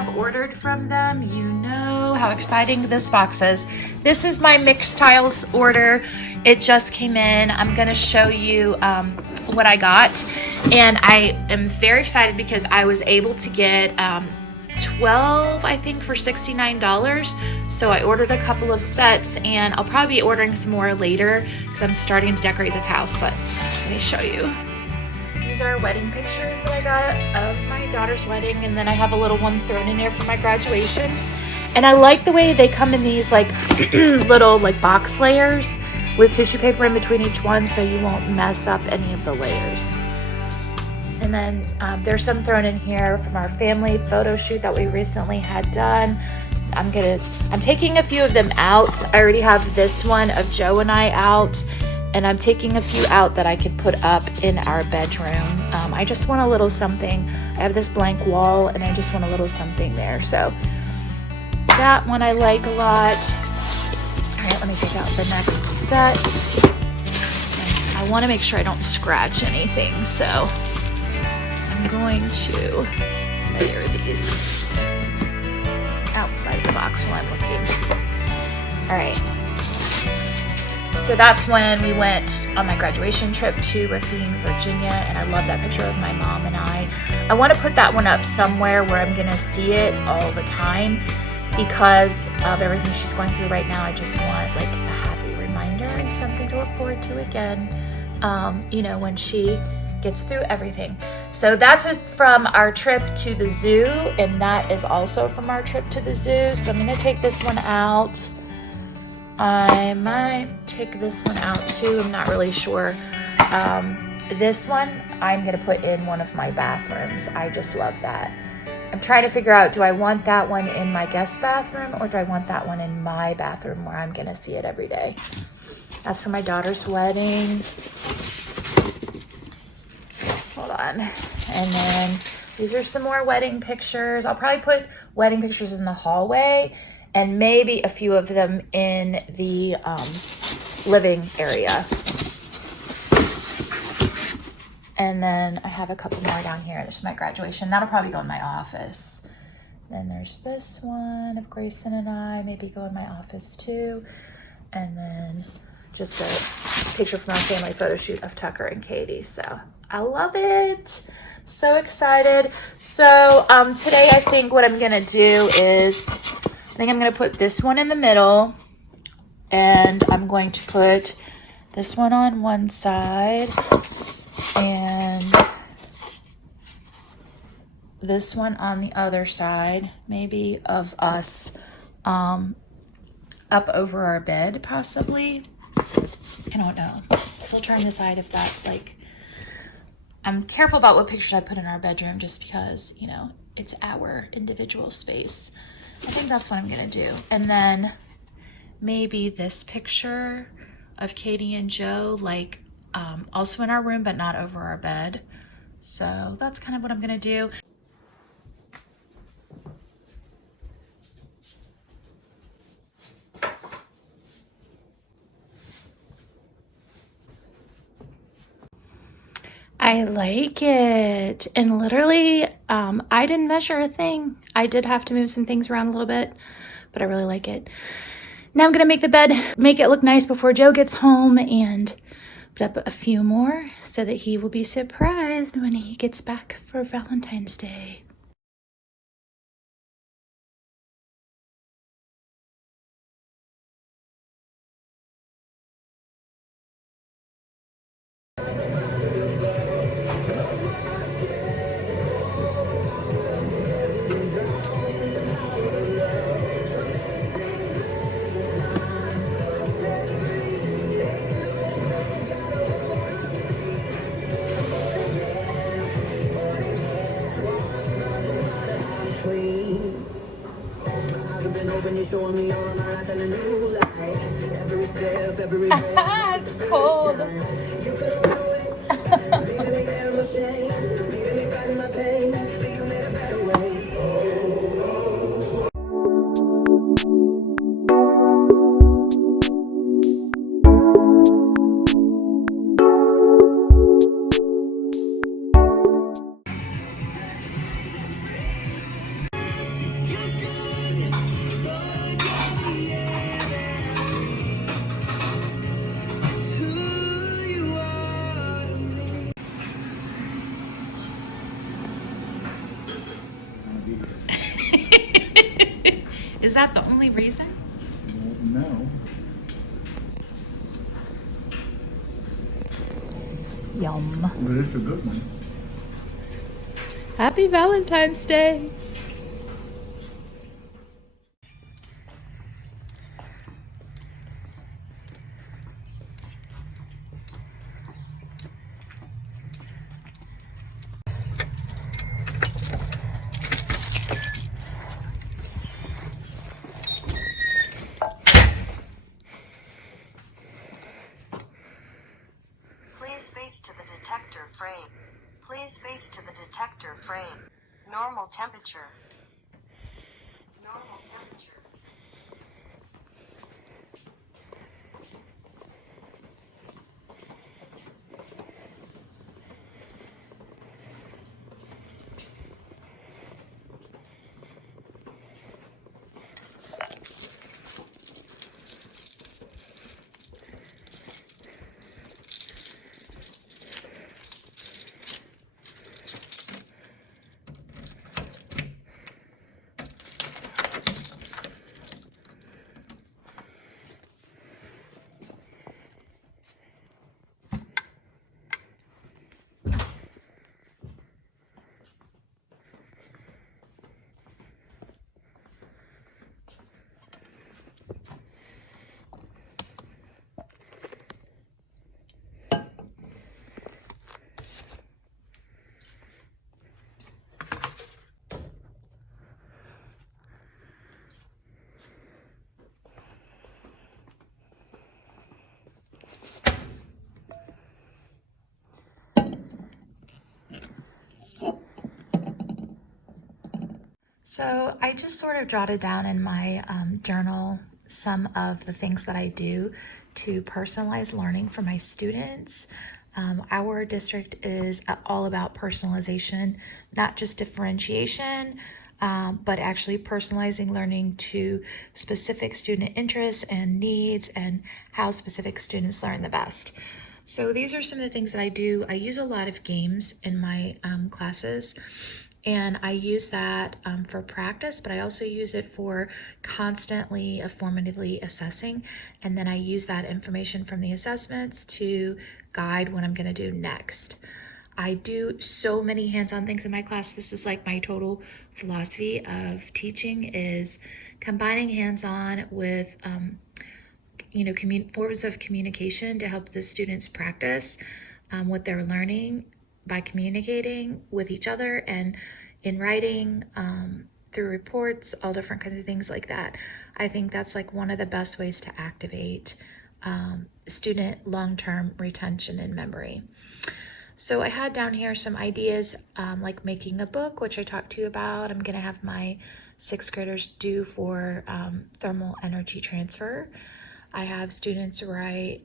have ordered from them, you know how exciting this box is. This is my mixed tiles order. It just came in. I'm gonna show you what I got, and I am very excited because I was able to get 12, I think, for $69. So I ordered a couple of sets, and I'll probably be ordering some more later because I'm starting to decorate this house. But let me show you. These are wedding pictures that I got of my daughter's wedding, and then I have a little one thrown in there for my graduation. And I like the way they come in these like little like box layers with tissue paper in between each one, so you won't mess up any of the layers. And then there's some thrown in here from our family photo shoot that we recently had done. I'm taking a few of them out. I already have this one of Joe and I out, and I'm taking a few out that I could put up in our bedroom. I just want a little something. I have this blank wall, and I just want a little something there. So that one I like a lot. All right, let me take out the next set. I want to make sure I don't scratch anything, so I'm going to layer these outside the box while I'm looking. All right. So that's when we went on my graduation trip to Racine, Virginia, and I love that picture of my mom and I. I want to put that one up somewhere where I'm going to see it all the time because of everything she's going through right now. I just want like a happy reminder and something to look forward to again, you know, when she gets through everything. So that's it from our trip to the zoo, and that is also from our trip to the zoo. So I'm going to take this one out. I might take this one out too. I'm not really sure. This one I'm going to put in one of my bathrooms. I just love that. I'm trying to figure out, do I want that one in my guest bathroom or do I want that one in my bathroom where I'm going to see it every day? That's for my daughter's wedding. Hold on. And then these are some more wedding pictures. I'll probably put wedding pictures in the hallway and maybe a few of them in the living area. And then I have a couple more down here. This is my graduation. That'll probably go in my office. Then there's this one of Grayson and I, maybe go in my office too. And then just a picture from our family photo shoot of Tucker and Katie. So I love it. So excited. So today I think what I'm gonna do is, I think I'm gonna put this one in the middle, and I'm going to put this one on one side and this one on the other side, maybe of us up over our bed possibly. I don't know. Still trying to decide if that's like, I'm careful about what pictures I put in our bedroom just because, you know, it's our individual space. I think that's what I'm gonna do. And then maybe this picture of Katie and Joe, like also in our room, but not over our bed. So that's kind of what I'm gonna do. I like it. And literally, I didn't measure a thing. I did have to move some things around a little bit, but I really like it. Now I'm gonna make the bed, make it look nice before Joe gets home, and put up a few more so that he will be surprised when he gets back for Valentine's Day. It's cold. that the only reason? No. Yum. But it's a good one. Happy Valentine's Day. Please face to the detector frame. Please face to the detector frame. Normal temperature. Normal temperature. So I just sort of jotted down in my journal some of the things that I do to personalize learning for my students. Our district is all about personalization, not just differentiation, but actually personalizing learning to specific student interests and needs and how specific students learn the best. So these are some of the things that I do. I use a lot of games in my classes. And I use that for practice, but I also use it for constantly formatively assessing. And then I use that information from the assessments to guide what I'm going to do next. I do so many hands-on things in my class. This is like my total philosophy of teaching is combining hands-on with forms of communication to help the students practice what they're learning by communicating with each other and in writing, through reports, all different kinds of things like that. I think that's like one of the best ways to activate student long-term retention and memory. So I had down here some ideas like making a book, which I talked to you about. I'm going to have my sixth graders do for thermal energy transfer. I have students write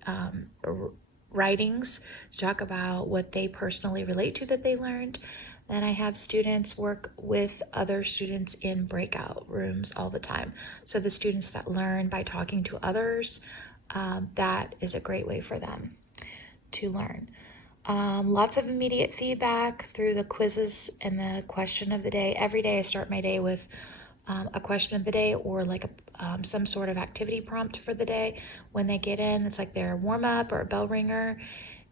writings to talk about what they personally relate to that they learned. Then I have students work with other students in breakout rooms all the time. So the students that learn by talking to others, that is a great way for them to learn. Lots of immediate feedback through the quizzes and the question of the day. Every day I start my day with a question of the day or like some sort of activity prompt for the day. When they get in, it's like their warm up or a bell ringer,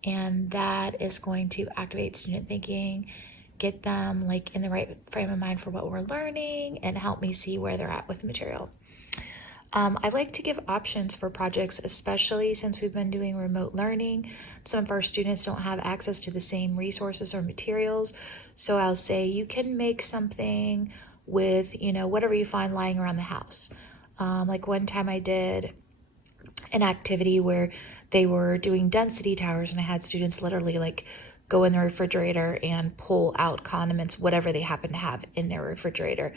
and that is going to activate student thinking, get them like in the right frame of mind for what we're learning, and help me see where they're at with the material. I like to give options for projects, especially since we've been doing remote learning. Some of our students don't have access to the same resources or materials. So I'll say you can make something with, whatever you find lying around the house. Like one time I did an activity where they were doing density towers, and I had students literally like go in the refrigerator and pull out condiments, whatever they happen to have in their refrigerator,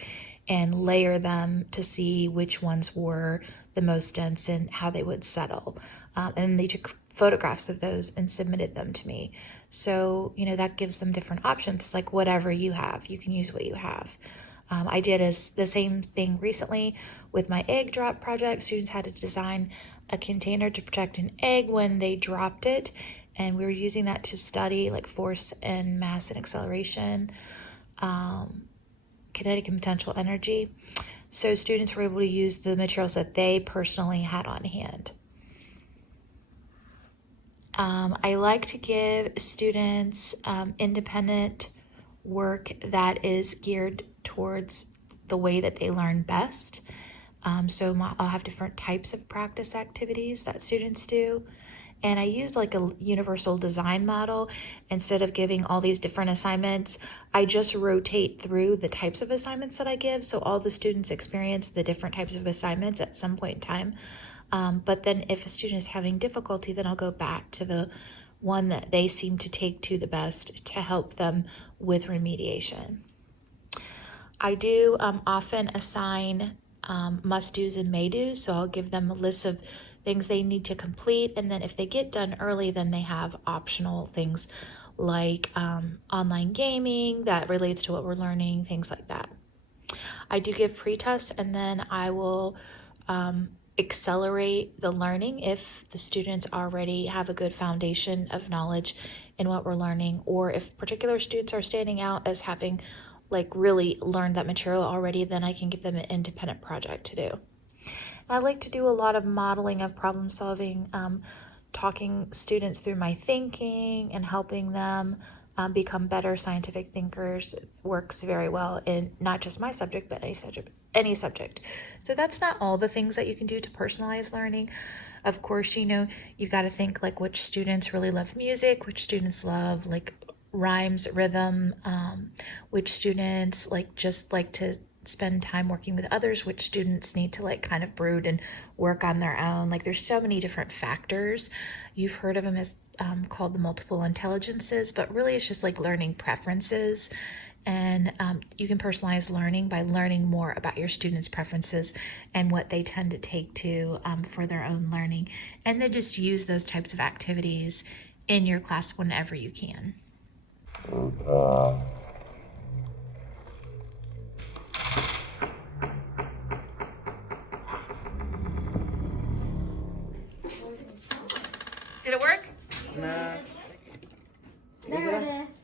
and layer them to see which ones were the most dense and how they would settle. And they took photographs of those and submitted them to me. So, that gives them different options. It's like whatever you have, you can use what you have. I did the same thing recently with my egg drop project. Students had to design a container to protect an egg when they dropped it, and we were using that to study like force and mass and acceleration, kinetic and potential energy. so students were able to use the materials that they personally had on hand. I like to give students independent work that is geared towards the way that they learn best. I'll have different types of practice activities that students do. And I use like a universal design model. Instead of giving all these different assignments, I just rotate through the types of assignments that I give. So all the students experience the different types of assignments at some point in time. But then if a student is having difficulty, then I'll go back to the one that they seem to take to the best to help them with remediation. I do often assign must-dos and may-dos, so I'll give them a list of things they need to complete, and then if they get done early, then they have optional things like online gaming that relates to what we're learning, things like that. I do give pre-tests, and then I will accelerate the learning if the students already have a good foundation of knowledge in what we're learning, or if particular students are standing out as having like really learned that material already, then I can give them an independent project to do. I like to do a lot of modeling of problem solving, talking students through my thinking and helping them become better scientific thinkers works very well in not just my subject, but any subject. So that's not all the things that you can do to personalize learning. Of course, you've got to think like which students really love music, which students love like rhymes, rhythm, which students just like to spend time working with others, which students need to like kind of brood and work on their own. Like there's so many different factors. You've heard of them as called the multiple intelligences, but really it's just like learning preferences. And you can personalize learning by learning more about your students' preferences and what they tend to take to for their own learning. And then just use those types of activities in your class whenever you can. Did it work? Nah. There it is.